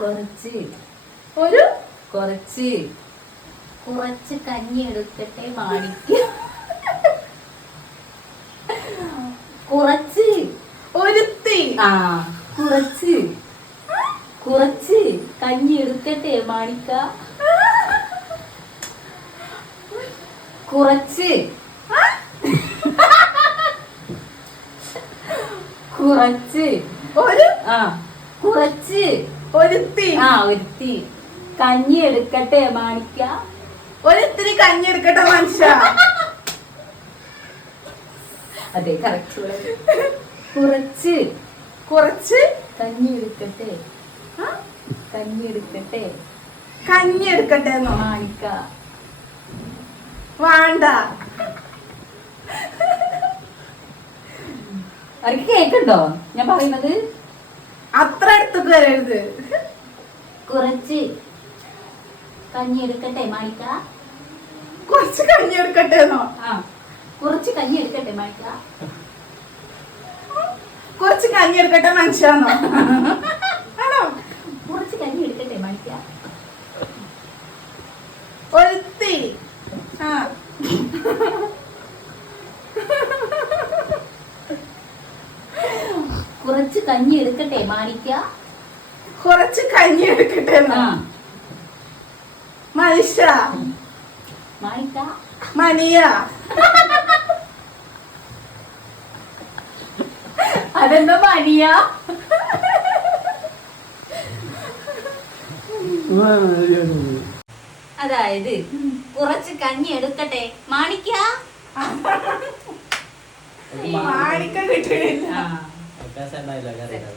കുറച്ച് ഒരു കുറച്ച് കുറച്ച് കഞ്ഞി എടുക്കട്ടെ മാണിക്ക. കുറച്ച് ഒരുത്തി ആ കുറച്ച് കുറച്ച് കഞ്ഞി എടുക്കട്ടെ മാണിക്ക. കുറച്ച് കുറച്ച് ഒരു ആ കുറച്ച് ഒരുത്തി ആ ഒരുത്തി കഞ്ഞി എടുക്കട്ടെ മാണിക്ക. ഒരിത്തിരി കഞ്ഞി എടുക്കട്ടെ മനുഷ്യ. അതെ കറക്റ്റ്. കുറച്ച് കുറച്ച് കഞ്ഞി എടുക്കട്ടെ കഞ്ഞി എടുക്കട്ടെ കഞ്ഞി എടുക്കട്ടെ എന്നോ മാണിക്ക. വേണ്ട. അവർക്ക് കേക്കുണ്ടോ ഞാൻ പറയുന്നത്? അത്ര അടുത്തേക്ക് വരരുത്. കുറച്ച് കഞ്ഞി എടുക്കട്ടെ മാണിക്ക. കുറച്ച് കഞ്ഞി എടുക്കട്ടെ എന്നോ ആ കുറച്ച് കഞ്ഞി എടുക്കട്ടെ മാണിക്ക. കുറച്ച് കഞ്ഞി എടുക്കട്ടെ മനുഷ്യാന്നോ ആണോ? കുറച്ച് കഞ്ഞി എടുക്കട്ടെ മാണിക്ക. ഒരുത്തി ആ കുറച്ച് കഞ്ഞി എടുക്കട്ടെ മാണിക്ക. കുറച്ച് കഞ്ഞി എടുക്കട്ടെ എന്നോ ആ മനുഷ്യ മാണിക്ക. മണിയ. അതെന്താ മണിയ? അതായത് കുറച്ച് കഞ്ഞി എടുക്കട്ടെ മാണിക്ക. മാണിക്ക കിട്ടണില്ല. ആ അവകാശം ഉണ്ടായില്ല.